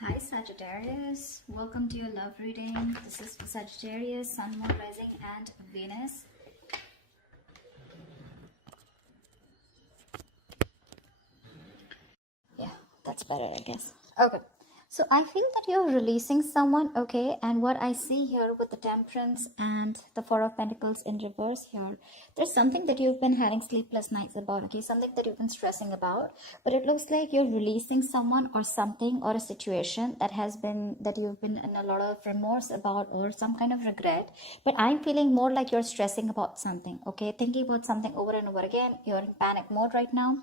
Hi Sagittarius, welcome to your love reading. This is for Sagittarius, Sun, Moon, Rising and Venus. Yeah, that's better, I guess. Okay, so I feel that you're releasing someone, okay, and what I see here with the Temperance and the Four of Pentacles in reverse here, there's something that you've been having sleepless nights about, okay, something that you've been stressing about, but it looks like you're releasing someone or something or a situation that you've been in a lot of remorse about or some kind of regret, but I'm feeling more like you're stressing about something, okay, thinking about something over and over again. You're in panic mode right now.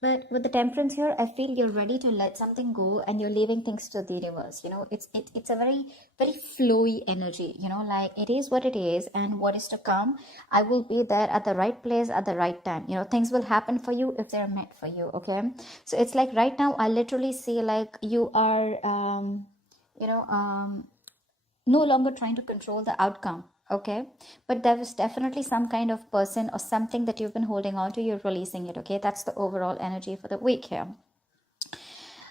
But with the Temperance here, I feel you're ready to let something go and you're leaving things to the universe. You know, it's a very flowy energy, you know, like it is what it is and what is to come. I will be there at the right place at the right time. You know, things will happen for you if they're meant for you, okay? So it's like right now, I literally see like you are, no longer trying to control the outcome, okay, but there was definitely some kind of person or something that you've been holding on to. You're releasing it, okay? That's the overall energy for the week here.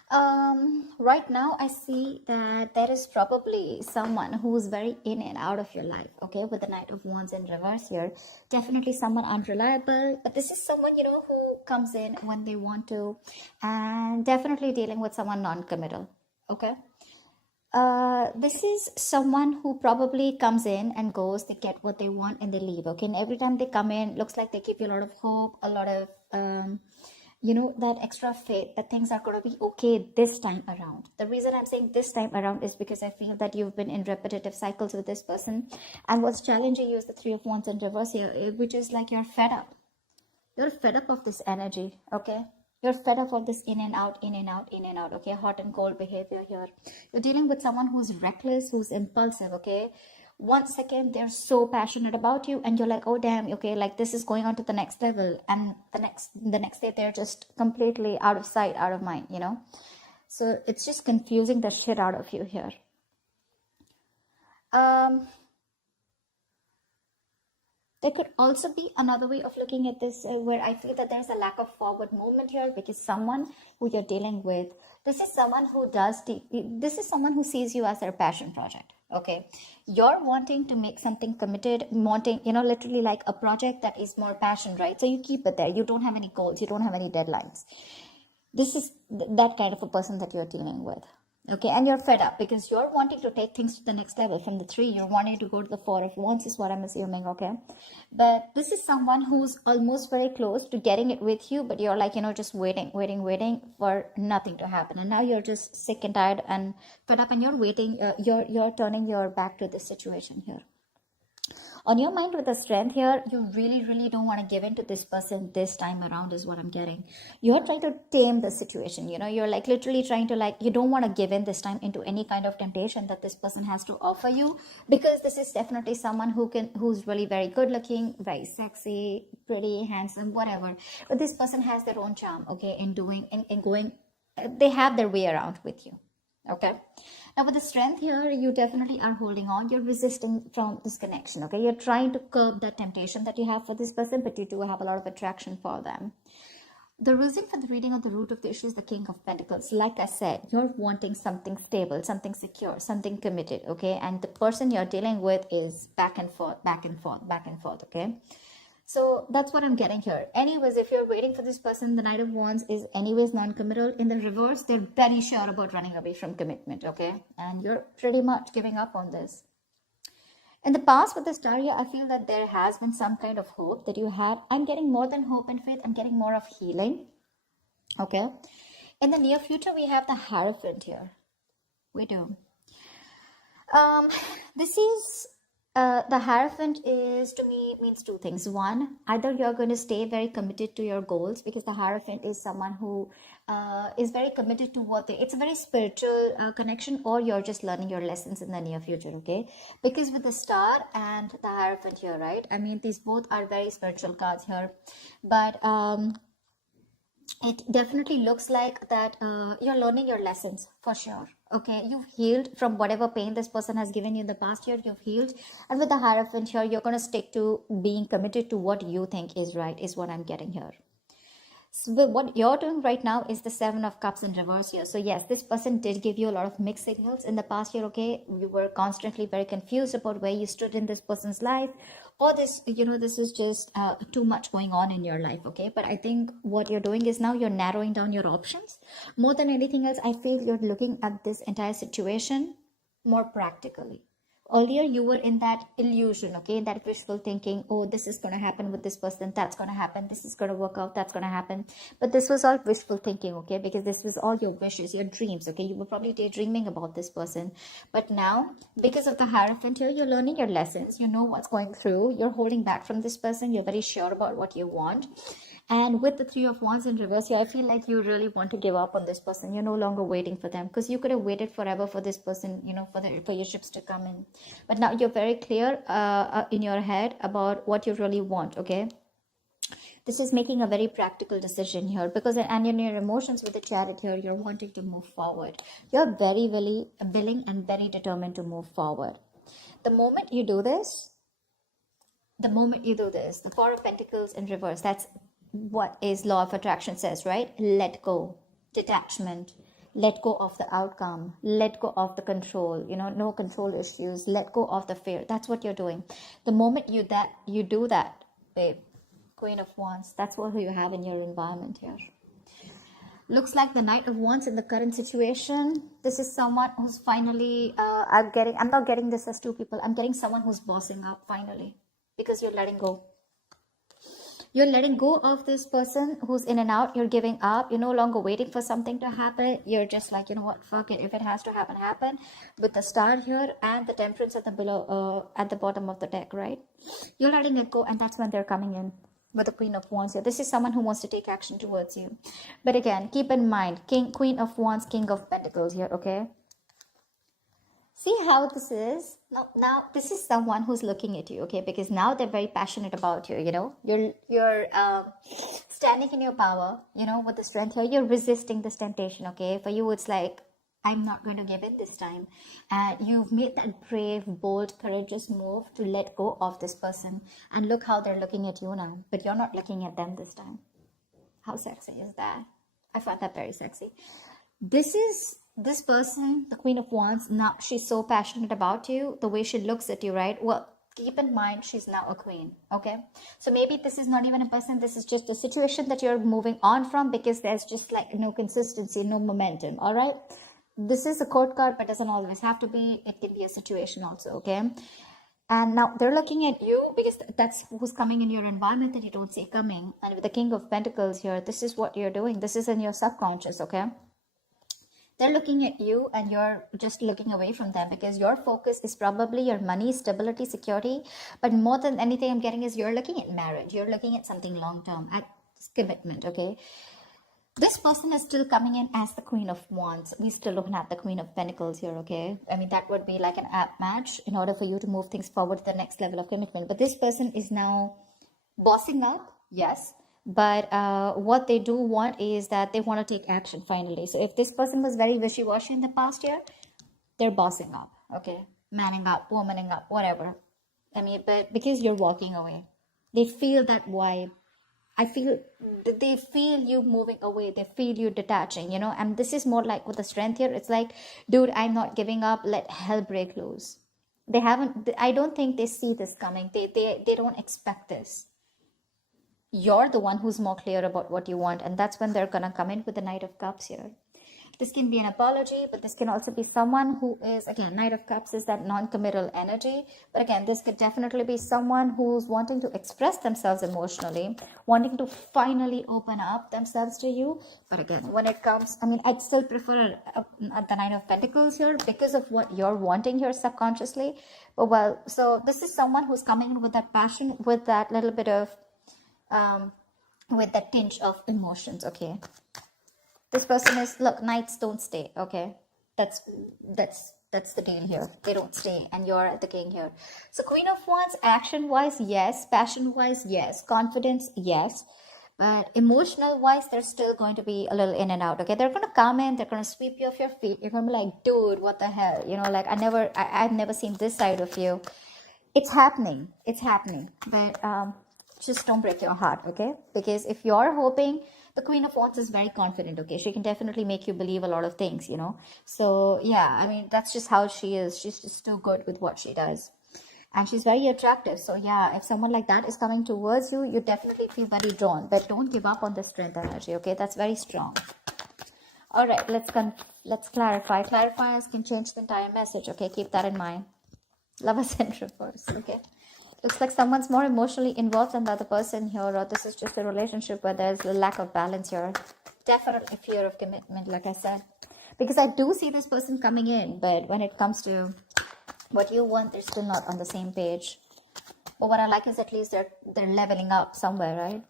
Right now I see that there is probably someone who's very in and out of your life, okay, with the Knight of Wands in reverse here. Definitely someone unreliable, but this is someone, you know, who comes in when they want to, and definitely dealing with someone non-committal, okay. This is someone who probably comes in and goes, they get what they want and they leave, okay? And every time they come in, looks like they give you a lot of hope, a lot of, you know, that extra faith that things are going to be okay this time around. The reason I'm saying this time around is because I feel that you've been in repetitive cycles with this person. And what's challenging you is the Three of Wands in reverse here, which is like you're fed up. You're fed up of this energy, okay? You're fed up of this in and out, in and out, in and out, okay? Hot and cold behavior here. You're dealing with someone who's reckless, who's impulsive, okay? 1 second, they're so passionate about you and you're like, oh, damn, okay, like this is going on to the next level. And the next day, they're just completely out of sight, out of mind, you know? So it's just confusing the shit out of you here. There could also be another way of looking at this where I feel that there's a lack of forward movement here because someone who you're dealing with, this is someone who sees you as their passion project, okay? You're wanting to make something committed, wanting, you know, literally like a project that is more passion, right? So you keep it there. You don't have any goals. You don't have any deadlines. This is that kind of a person that you're dealing with. Okay, and you're fed up because you're wanting to take things to the next level. From the 3, you're wanting to go to the 4 of Wands is what I'm assuming, okay? But this is someone who's almost very close to getting it with you, but you're like, you know, just waiting for nothing to happen. And now you're just sick and tired and fed up and you're waiting, you're turning your back to this situation here. On your mind with the Strength here, you really don't want to give in to this person this time around is what I'm getting. You're trying to tame the situation, you know, you're like literally trying to like, you don't want to give in this time into any kind of temptation that this person has to offer you, because this is definitely someone who's really very good looking, very sexy, pretty, handsome, whatever. But this person has their own charm, okay, in going, they have their way around with you, okay? Now with the Strength here, you definitely are holding on. You're resisting from this connection, okay? You're trying to curb that temptation that you have for this person, but you do have a lot of attraction for them. The reason for the reading of the root of the issue is the King of Pentacles. Like I said, you're wanting something stable, something secure, something committed, okay? And the person you're dealing with is back and forth, okay? So that's what I'm getting here. Anyways, if you're waiting for this person, the Knight of Wands is anyways non-committal. In the reverse, they're very sure about running away from commitment, okay? And you're pretty much giving up on this. In the past with the Star here, I feel that there has been some kind of hope that you had. I'm getting more than hope and faith. I'm getting more of healing, okay? In the near future, we have the Hierophant here. We do. This is... the Hierophant is, to me, means 2 things. One, either you're going to stay very committed to your goals, because the Hierophant is someone who is very committed to it's a very spiritual connection, or you're just learning your lessons in the near future, okay? Because with the Star and the Hierophant here, right? I mean, these both are very spiritual cards here, but it definitely looks like that you're learning your lessons for sure. Okay, you've healed from whatever pain this person has given you in the past year. You've healed, and with the Hierophant here, you're going to stick to being committed to what you think is right, is what I'm getting here. So what you're doing right now is the Seven of Cups in reverse here. So yes, this person did give you a lot of mixed signals in the past year, okay? You were constantly very confused about where you stood in this person's life, or this, this is just too much going on in your life, okay? But I think what you're doing is now you're narrowing down your options. More than anything else, I feel you're looking at this entire situation more practically. Earlier you were in that illusion, okay, in that wishful thinking, oh, this is going to happen with this person, that's going to happen, this is going to work out, that's going to happen. But this was all wishful thinking, okay, because this was all your wishes, your dreams, okay? You were probably daydreaming about this person. But now, because of the Hierophant here, you're learning your lessons, you know what's going through, you're holding back from this person, you're very sure about what you want. And with the Three of Wands in reverse here, I feel like you really want to give up on this person. You're no longer waiting for them, because you could have waited forever for this person, for your ships to come in. But now you're very clear in your head about what you really want, okay? This is making a very practical decision here, because and in your emotions with the Chariot here, you're wanting to move forward. You're very, very willing and very determined to move forward. The moment you do this, the Four of Pentacles in reverse, that's what is law of attraction says, right? Let go, detachment, let go of the outcome, let go of the control, no control issues, let go of the fear. That's what you're doing. The moment you do that, babe, Queen of Wands, that's what you have in your environment here. Looks like the Knight of Wands in the current situation. This is someone who's finally, I'm not getting this as two people. I'm getting someone who's bossing up finally, because you're letting go. You're letting go of this person who's in and out. You're giving up. You're no longer waiting for something to happen. You're just like, you know what, fuck it. If it has to happen, happen. With the Star here and the Temperance at the bottom of the deck, right? You're letting it go, and that's when they're coming in with the Queen of Wands here. This is someone who wants to take action towards you. But again, keep in mind, Queen of Wands, King of Pentacles here, okay? See how this is? Now this is someone who's looking at you, okay? Because now they're very passionate about you, You're standing in your power, with the strength here. You're resisting this temptation, okay? For you, it's like, I'm not going to give in this time. And you've made that brave, bold, courageous move to let go of this person. And look how they're looking at you now. But you're not looking at them this time. How sexy is that? I find that very sexy. This person, the Queen of Wands, now she's so passionate about you, the way she looks at you, right? Well, keep in mind, she's now a queen, okay? So maybe this is not even a person, this is just a situation that you're moving on from, because there's just like no consistency, no momentum, all right? This is a court card, but doesn't always have to be. It can be a situation also, okay? And now they're looking at you, because that's who's coming in your environment that you don't see coming. And with the King of Pentacles here, this is what you're doing. This is in your subconscious, okay? They're looking at you and you're just looking away from them, because your focus is probably your money, stability, security. But more than anything I'm getting is you're looking at marriage. You're looking at something long-term, at commitment, okay? This person is still coming in as the Queen of Wands. We're still looking at the Queen of Pentacles here, okay? I mean, that would be like an app match in order for you to move things forward to the next level of commitment. But this person is now bossing up, yes. But what they do want is that they want to take action finally. So if this person was very wishy-washy in the past year, they're bossing up, okay? Manning up, womaning up, whatever. I mean, but because you're walking away, they feel that vibe. They feel you moving away. They feel you detaching, and this is more like with the strength here. It's like, dude, I'm not giving up. Let hell break loose. I don't think they see this coming. They don't expect this. You're the one who's more clear about what you want, and that's when they're gonna come in with the Knight of Cups here. This can be an apology, but this can also be someone who is, again, Knight of Cups is that non-committal energy. But again, this could definitely be someone who's wanting to express themselves emotionally, wanting to finally open up themselves to you. But again, when it comes, I mean, I'd still prefer the Nine of Pentacles here because of what you're wanting here subconsciously. But well, so this is someone who's coming in with that passion, with that little bit of, with that tinge of emotions, okay? This person is, look, knights don't stay, okay? That's the deal here. They don't stay, and you're the king here. So Queen of Wands, action-wise, yes. Passion-wise, yes. Confidence, yes. But emotional-wise, they're still going to be a little in and out, okay? They're going to come in, they're going to sweep you off your feet. You're going to be like, dude, what the hell? Like, I've never seen this side of you. It's happening. It's happening. But just don't break your heart, okay? Because if you're hoping The Queen of Wands is very confident, okay? She can definitely make you believe a lot of things, you know? So, yeah, I mean, that's just how she is. She's just too good with what she does. And she's very attractive. So, yeah, if someone like that is coming towards you, you definitely feel very drawn. But don't give up on the strength energy, okay? That's very strong. All right, let's clarify. Clarifiers can change the entire message, okay? Keep that in mind. Lovers in reverse, okay? Looks like someone's more emotionally involved than the other person here, or this is just a relationship where there's a lack of balance here. Definitely fear of commitment, like I said. Because I do see this person coming in, but when it comes to what you want, they're still not on the same page. But what I like is at least they're leveling up somewhere, right?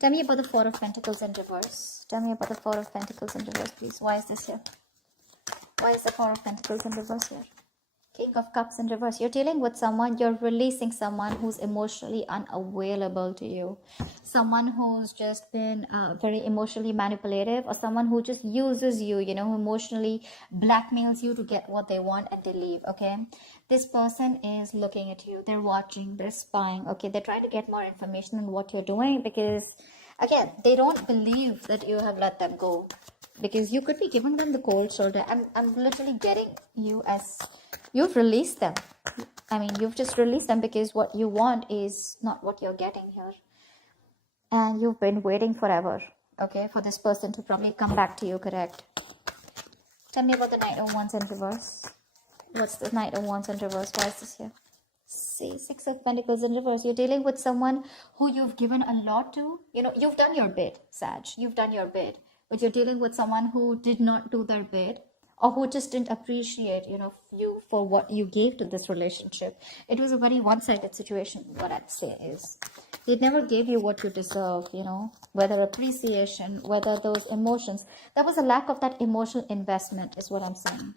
Tell me about the Four of Pentacles in reverse. Tell me about the Four of Pentacles in reverse, please. Why is this here? Why is the Four of Pentacles in reverse here? King of Cups in reverse. You're dealing with someone, you're releasing someone who's emotionally unavailable to you. Someone who's just been very emotionally manipulative, or someone who just uses you, you know, who emotionally blackmails you to get what they want and they leave, okay? This person is looking at you. They're watching, they're spying, okay? They're trying to get more information on what you're doing because, again, they don't believe that you have let them go. Because you could be giving them the cold shoulder. I'm literally getting you as you've released them. I mean, you've just released them because what you want is not what you're getting here. And you've been waiting forever, okay, for this person to probably come back to you, correct? Tell me about the Knight of Wands in reverse. What's the Knight of Wands in reverse? Why is this here? See, Six of Pentacles in reverse. You're dealing with someone who you've given a lot to. You know, you've done your bit, Sag. You've done your bit. But you're dealing with someone who did not do their bit, or who just didn't appreciate, you know, you for what you gave to this relationship. It was a very one-sided situation, what I'd say is. They never gave you what you deserve, you know, whether appreciation, whether those emotions. There was a lack of that emotional investment is what I'm saying.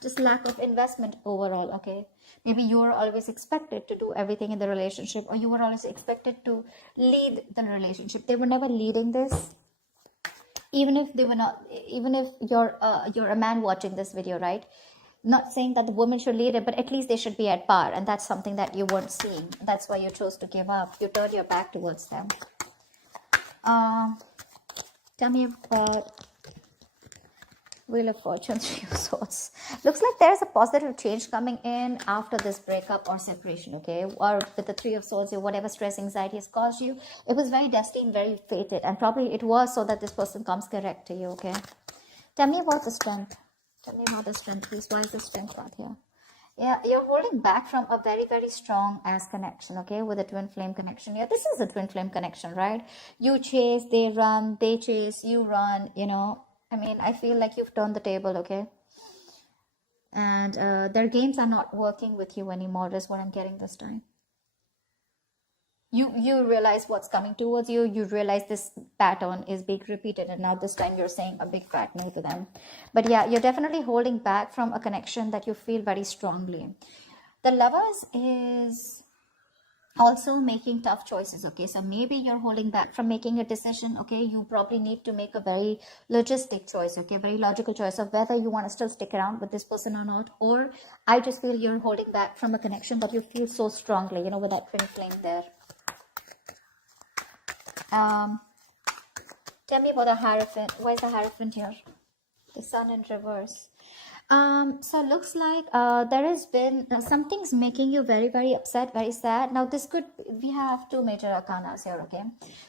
Just lack of investment overall, okay? Maybe you were always expected to do everything in the relationship, or you were always expected to lead the relationship. They were never leading this. Even if they were not, even if you're a man watching this video, right? Not saying that the woman should lead it, but at least they should be at par. And that's something that you weren't seeing. That's why you chose to give up. You turned your back towards them. Tell me about Wheel of Fortune, Three of Swords. Looks like there's a positive change coming in after this breakup or separation, okay? Or with the Three of Swords, or whatever stress, anxiety has caused you, it was very destined, very fated. And probably it was so that this person comes correct to you, okay? Tell me about the strength. Tell me about the strength, please. Why is the strength not here? Yeah, you're holding back from a very, very strong ass connection, okay? With a twin flame connection. Yeah, this is a twin flame connection, right? You chase, they run, they chase, you run, you know? I mean, I feel like you've turned the table, okay? And their games are not working with you anymore, is what I'm getting this time. You realize what's coming towards you. You realize this pattern is being repeated. And now this time you're saying a big fat no to them. But yeah, you're definitely holding back from a connection that you feel very strongly. The Lovers is also making tough choices, okay? So maybe you're holding back from making a decision, okay? You probably need to make a very logistic choice, okay? Very logical choice of whether you want to still stick around with this person or not. Or I just feel you're holding back from a connection that you feel so strongly, you know, with that twin flame there. Tell me about the Hierophant. Why is the Hierophant here? The Sun in reverse. So looks like there has been something's making you very, very upset, very sad. Now this could, we have two major arcanas here, okay?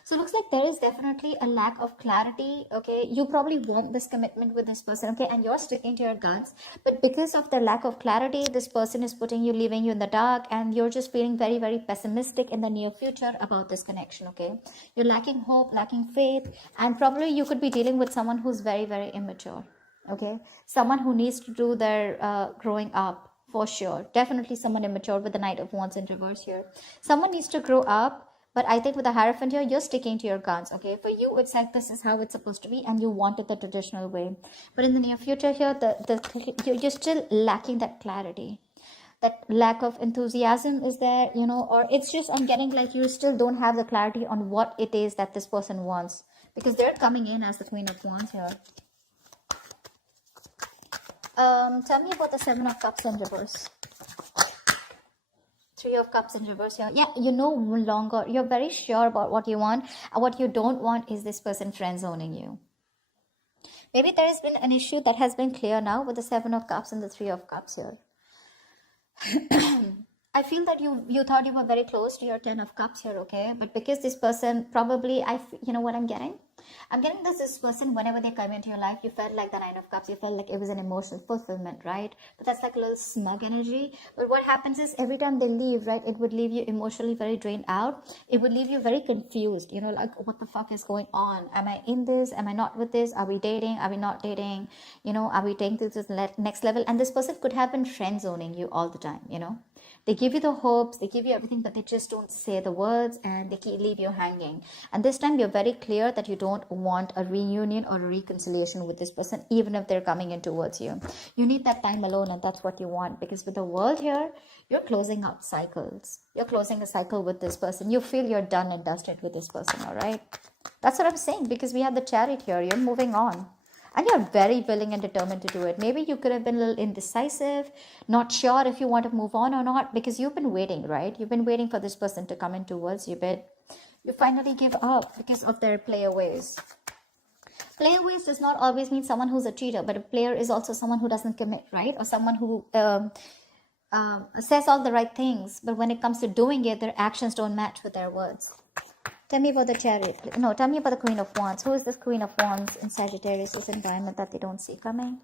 So looks like there is definitely a lack of clarity, okay? You probably want this commitment with this person, okay? And you're sticking to your guns. But because of the lack of clarity, this person is putting you, leaving you in the dark, and you're just feeling very, very pessimistic in the near future about this connection, okay? You're lacking hope, lacking faith, and probably you could be dealing with someone who's very, very immature. Okay, someone who needs to do their growing up for sure. Definitely someone immature with the Knight of Wands in reverse here. Someone needs to grow up, but I think with the Hierophant here, you're sticking to your guns. Okay, for you, it's like this is how it's supposed to be, and you want it the traditional way. But in the near future here, you're still lacking that clarity. That lack of enthusiasm is there, you know, or it's just, I'm getting like you still don't have the clarity on what it is that this person wants, because they're coming in as the Queen of Wands here. Tell me about the Seven of Cups in reverse. Three of Cups in reverse here. Yeah, you no longer, you're very sure about what you want, and what you don't want is this person friend zoning you. Maybe there has been an issue that has been clear now with the Seven of Cups and the Three of Cups here. I feel that you thought you were very close to your Ten of Cups here, okay? But because this person probably, you know what I'm getting? I'm getting this person, whenever they come into your life, you felt like the Nine of Cups. You felt like it was an emotional fulfillment, right? But that's like a little smug energy. But what happens is every time they leave, right, it would leave you emotionally very drained out. It would leave you very confused, you know, like, what the fuck is going on? Am I in this? Am I not with this? Are we dating? Are we not dating? You know, are we taking this to the next level? And this person could have been friend zoning you all the time, you know? They give you the hopes, they give you everything, but they just don't say the words, and they leave you hanging. And this time you're very clear that you don't want a reunion or a reconciliation with this person, even if they're coming in towards you. You need that time alone, and that's what you want, because with the World here, you're closing out cycles. You're closing a cycle with this person. You feel you're done and dusted with this person, all right? That's what I'm saying, because we have the Chariot here. You're moving on. And you're very willing and determined to do it. Maybe you could have been a little indecisive, not sure if you want to move on or not, because you've been waiting, right? You've been waiting for this person to come in towards you, but you finally give up because of their playaways. Playaways does not always mean someone who's a cheater, but a player is also someone who doesn't commit, right? Or someone who says all the right things, but when it comes to doing it, their actions don't match with their words. Tell me about the Chariot. No, tell me about the Queen of Wands. Who is this Queen of Wands in Sagittarius' environment that they don't see coming?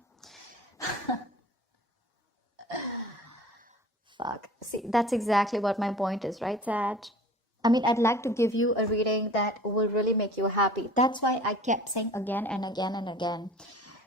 Fuck. See, that's exactly what my point is, right, Sag? I mean, I'd like to give you a reading that will really make you happy. That's why I kept saying again and again and again.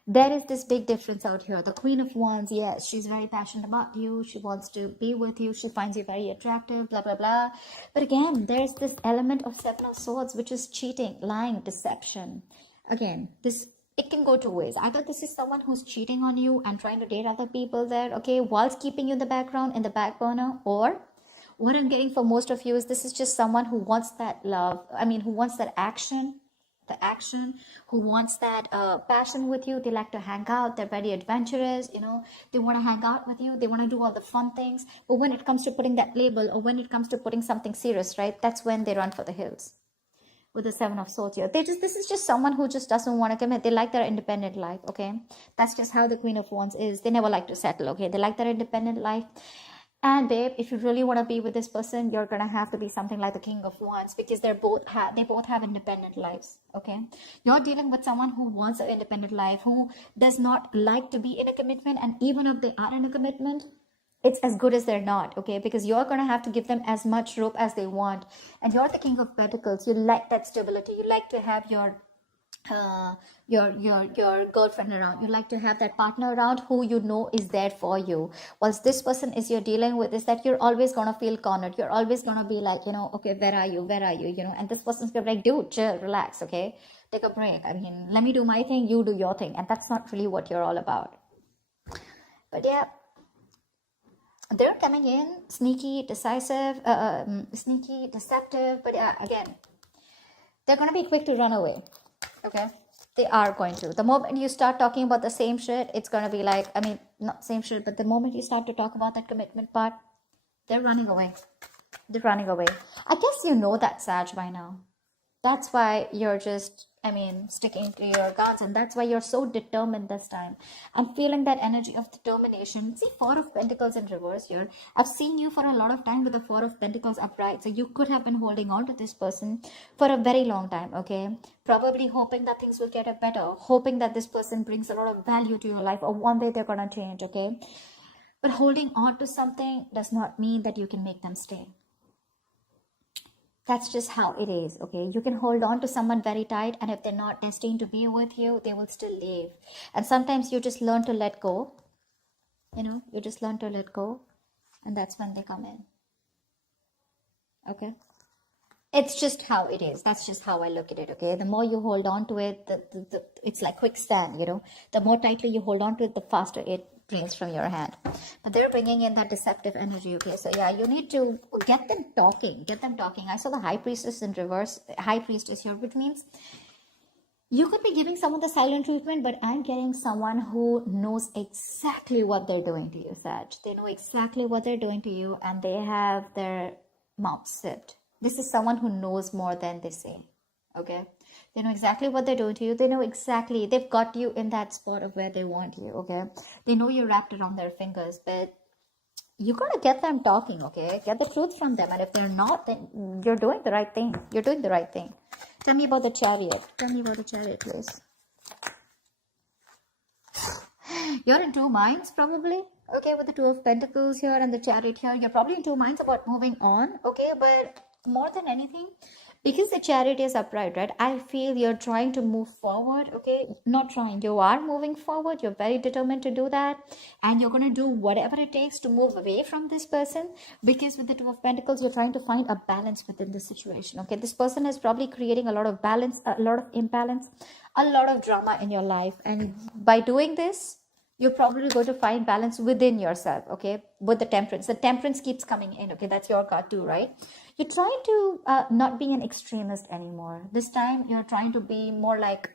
There is this big difference out here. The Queen of Wands, yes, she's very passionate about you. She wants to be with you. She finds you very attractive, blah, blah, blah. But again, there's this element of Seven of Swords, which is cheating, lying, deception. Again, it can go two ways. Either this is someone who's cheating on you and trying to date other people there, okay, whilst keeping you in the background, in the back burner, or what I'm getting for most of you is this is just someone who wants that love. I mean, who wants that action, who wants that passion with you. They like to hang out. They're very adventurous, you know. They want to hang out with you. They want to do all the fun things. But when it comes to putting that label, or when it comes to putting something serious, right, that's when they run for the hills. With the Seven of Swords here, this is just someone who just doesn't want to commit. They like their independent life, okay? That's just how the Queen of Wands is. They never like to settle, okay? They like their independent life. And babe, if you really want to be with this person, you're gonna have to be something like the King of Wands, because they both have independent lives, okay? You're dealing with someone who wants an independent life, who does not like to be in a commitment, and even if they are in a commitment, it's as good as they're not, okay? Because you're gonna have to give them as much rope as they want. And you're the King of Pentacles. You like that stability. You like to have your girlfriend around. You like to have that partner around who you know is there for you. Whilst this person is you're dealing with is that you're always gonna feel cornered. You're always gonna be like, you know, okay, where are you, you know? And this person's gonna be like, dude, chill, relax, okay, take a break. I mean, let me do my thing, you do your thing. And that's not really what you're all about. But yeah, they're coming in sneaky, decisive, sneaky, deceptive. But yeah, again, they're gonna be quick to run away. Okay, they are going to. The moment you start talking about the same shit, it's going to be like, I mean, not same shit, but the moment you start to talk about that commitment part, they're running away. They're running away. I guess you know that, Sag, by now. That's why you're just, I mean, sticking to your guns, and that's why you're so determined this time. I'm feeling that energy of determination. See, Four of Pentacles in reverse here. I've seen you for a lot of time with the Four of Pentacles upright. So you could have been holding on to this person for a very long time, okay? Probably hoping that things will get better, hoping that this person brings a lot of value to your life, or one day they're going to change, okay? But holding on to something does not mean that you can make them stay. That's just how it is, okay? You can hold on to someone very tight, and if they're not destined to be with you, they will still leave. And sometimes you just learn to let go. You know, you just learn to let go, and that's when they come in. Okay? It's just how it is. That's just how I look at it, okay? The more you hold on to it, it's like quicksand, you know? The more tightly you hold on to it, the faster it drains from your hand. But they're bringing in that deceptive energy, okay? So yeah, you need to get them talking. I saw the High Priestess in reverse. High Priestess here, which means You could be giving someone the silent treatment, but I'm getting someone who knows exactly what they're doing to you, Sag. They know exactly what they're doing to you, and they have their mouth zipped. This is someone who knows more than they say. Okay? They know exactly what they're doing to you. They know exactly, they've got you in that spot of where they want you. Okay? They know you're wrapped around their fingers, but you gotta get them talking, okay? Get the truth from them. And if they're not, then you're doing the right thing. You're doing the right thing. Tell me about the Chariot. Tell me about the Chariot, please. You're in two minds, probably. Okay, with the Two of Pentacles here and the Chariot here, you're probably in two minds about moving on, okay? But more than anything, because the Chariot is upright, right? I feel you're trying to move forward, okay? Not trying, you are moving forward. You're very determined to do that, and you're going to do whatever it takes to move away from this person, because with the Two of Pentacles, you're trying to find a balance within the situation, okay? This person is probably creating a lot of balance, a lot of imbalance, a lot of drama in your life, and by doing this, you're probably going to find balance within yourself, okay? With the Temperance. The Temperance keeps coming in, okay? That's your card too, right? You're trying to not be an extremist anymore. This time, you're trying to be more like...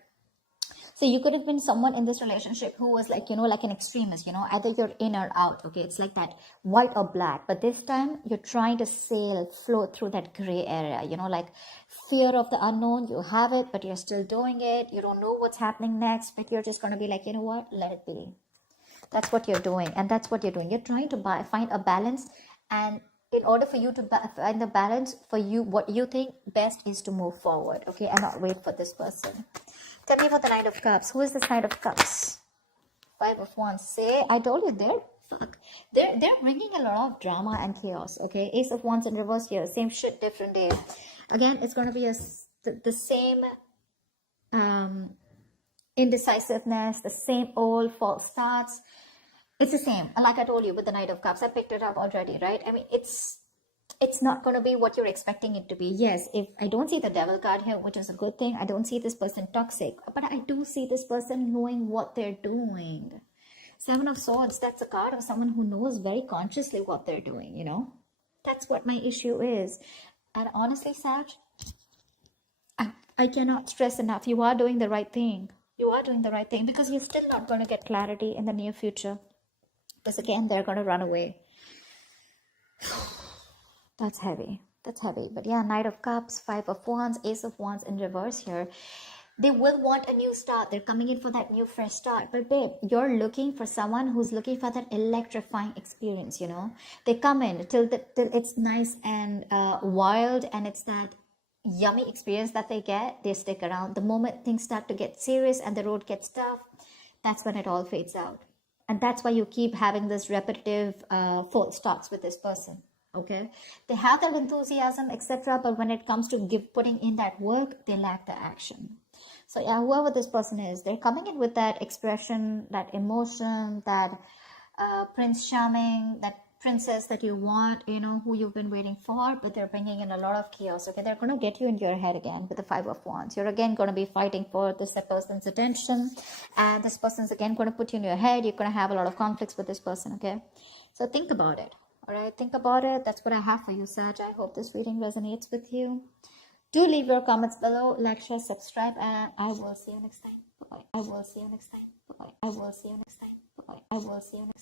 So you could have been someone in this relationship who was like, like an extremist, either you're in or out, okay? It's like that white or black. But this time, you're trying to float through that gray area, like fear of the unknown. You have it, but you're still doing it. You don't know what's happening next, but you're just going to be like, you know what? Let it be. That's what you're doing, and that's what you're doing. You're trying to find a balance, and in order for you to find the balance for you, what you think best is to move forward, okay, and not wait for this person. Tell me about the Knight of Cups. Who is this Knight of Cups? Five of Wands. Say, I told you, they're bringing a lot of drama and chaos, okay? Ace of Wands in reverse here. Same shit, different day. Again, it's going to be the same indecisiveness, the same old false starts. It's the same. Like I told you with the Knight of Cups, I picked it up already, right? I mean, it's not going to be what you're expecting it to be. Yes, if I don't see the Devil card here, which is a good thing. I don't see this person toxic, but I do see this person knowing what they're doing. Seven of Swords, that's a card of someone who knows very consciously what they're doing, That's what my issue is. And honestly, Sag, I cannot stress enough. You are doing the right thing. You are doing the right thing, because you're still not going to get clarity in the near future. Because again, they're going to run away. That's heavy. That's heavy. But yeah, Knight of Cups, Five of Wands, Ace of Wands in reverse here. They will want a new start. They're coming in for that new fresh start. But babe, you're looking for someone who's looking for that electrifying experience, They come in till it's nice and wild, and it's that yummy experience that they get. They stick around. The moment things start to get serious and the road gets tough, that's when it all fades out. And that's why you keep having this repetitive false starts with this person, okay? They have that enthusiasm, etc., but when it comes to putting in that work, they lack the action. So yeah, whoever this person is, they're coming in with that expression, that emotion, that Prince Charming, that princess that you want, who you've been waiting for, but they're bringing in a lot of chaos, okay? They're going to get you into your head again with the Five of Wands. You're again going to be fighting for this person's attention, and this person's again going to put you in your head. You're going to have a lot of conflicts with this person, okay? So think about it, all right? Think about it. That's what I have for you, Sag. I hope this reading resonates with you. Do leave your comments below, like, share, subscribe, and I will see you next time. Bye. I will see you next time. Bye. I will see you next time. Bye. I will see you next time.